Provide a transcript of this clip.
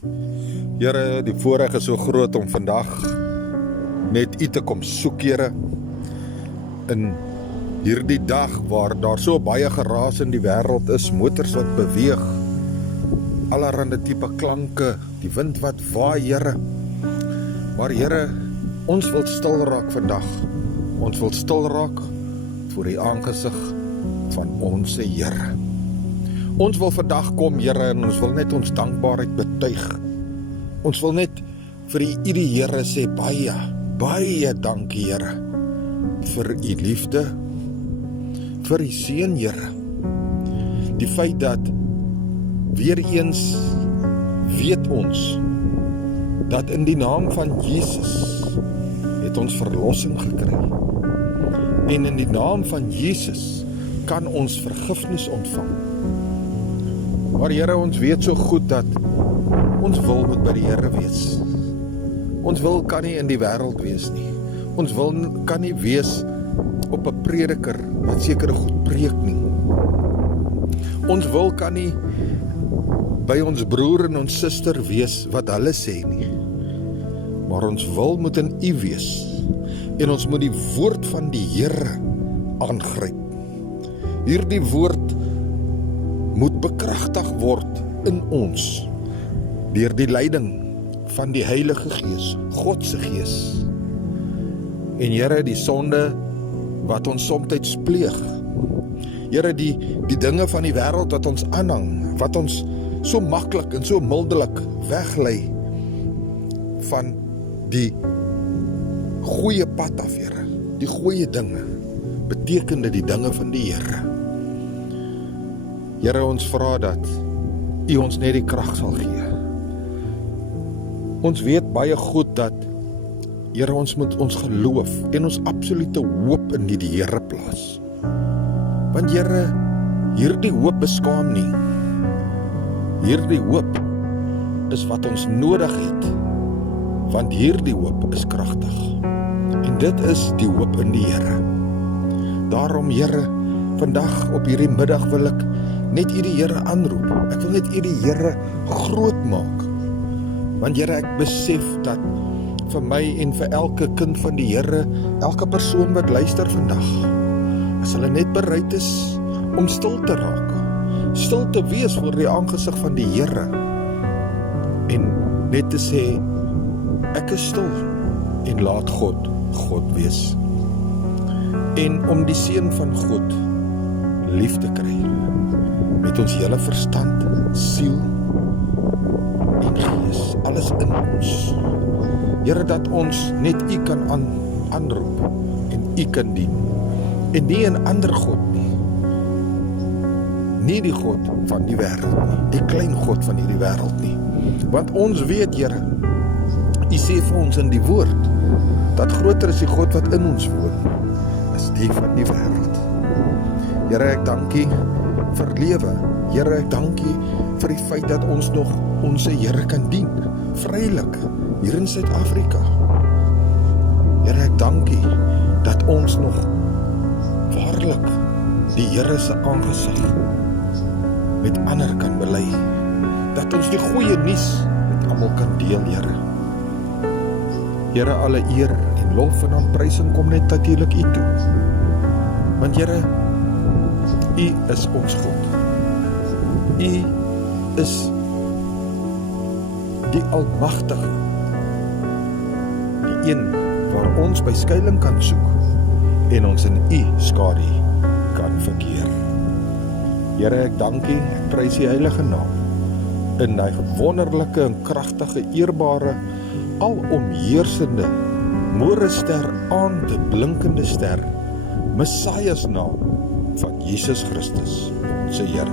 Here, die voorreg is so groot om vandag net U te kom soek, Here, in hierdie dag waar daar so baie geraas in die wêreld is, motors wat beweeg, allerhande tipe klanke, die wind wat waai, Here. Maar Here, ons wil stil raak vandag. Ons wil stil raak voor die aangesig van ons Here. Ons wil vandag kom, Here, en ons wil net ons dankbaarheid betuig. Ons wil net vir U die Here sê, baie dankie, Here, vir U liefde, vir U seën, Here. Die feit dat weer eens weet ons dat in die naam van Jesus het ons verlossing gekry. En in die naam van Jesus kan ons vergifnis ontvang. Maar Here, ons weet so goed dat ons wil moet by die Here wees. Ons wil kan nie in die wêreld wees nie. Ons wil kan nie wees op 'n prediker wat sekere goed preek nie. Ons wil kan nie by ons broer en ons suster wees wat hulle sê nie. Maar ons wil moet in U wees. En ons moet die woord van die Here aangryp. Hierdie woord moet bekragtig word in ons deur die leiding van die Heilige Gees, God se Gees. En Here, die sonde wat ons soms pleeg, Here, die dinge van die wêreld wat ons aanhang, wat ons so maklik en so mildelik weglei van die goeie pad af, Here, die goeie dinge, betekende die dinge van die Here. Here, ons vra dat U ons net die krag sal gee. Ons weet baie goed dat, Here, ons moet ons geloof en ons absolute hoop in die Here plaas. Want Here, hierdie hoop beskaam nie. Hierdie hoop is wat ons nodig het, want hierdie hoop is kragtig. En dit is die hoop in die Here. Daarom, Here, vandag op hierdie middag wil ek net U die Here aanroep. Ek wil net U die Here groot maak. Want Here, ek besef dat vir my en vir elke kind van die Here, elke persoon wat luister vandag, as hulle net bereid is om stil te raak, stil te wees voor die aangesig van die Here, en net te sê, ek is stil, en laat God wees. En om die seën van God lief te kry, met ons hele verstand, siel en gees, alles in ons. Here, dat ons net U kan aanroep en U kan dien. En nie 'n ander God nie. Nie die God van die wêreld nie, die klein God van hierdie wêreld nie. Want ons weet, Here, U sê vir ons in die woord, dat groter is die God wat in ons woon, as die van die wêreld. Here, ek dank U vir lewe. Here, ek dank U vir die feit dat ons nog ons Here kan dien, vrylik, hier in Suid-Afrika. Here, ek dank U dat ons nog waarlik die Here se aangesig met ander kan bely, dat ons die goeie nuus met almal kan deel, Here. Here, alle eer en lof en aanprysing kom net natuurlik U toe. Want Here, U is ons God. U is die Almagtige, die een waar ons by skuiling kan soek en ons in U skadu kan verkeer. Here, ek dank U, ek prys U heilige naam in die wonderlike en kragtige, eerbare, alomheersende, môrester aan te blinkende ster, Messias naam van Jesus Christus, ons Here.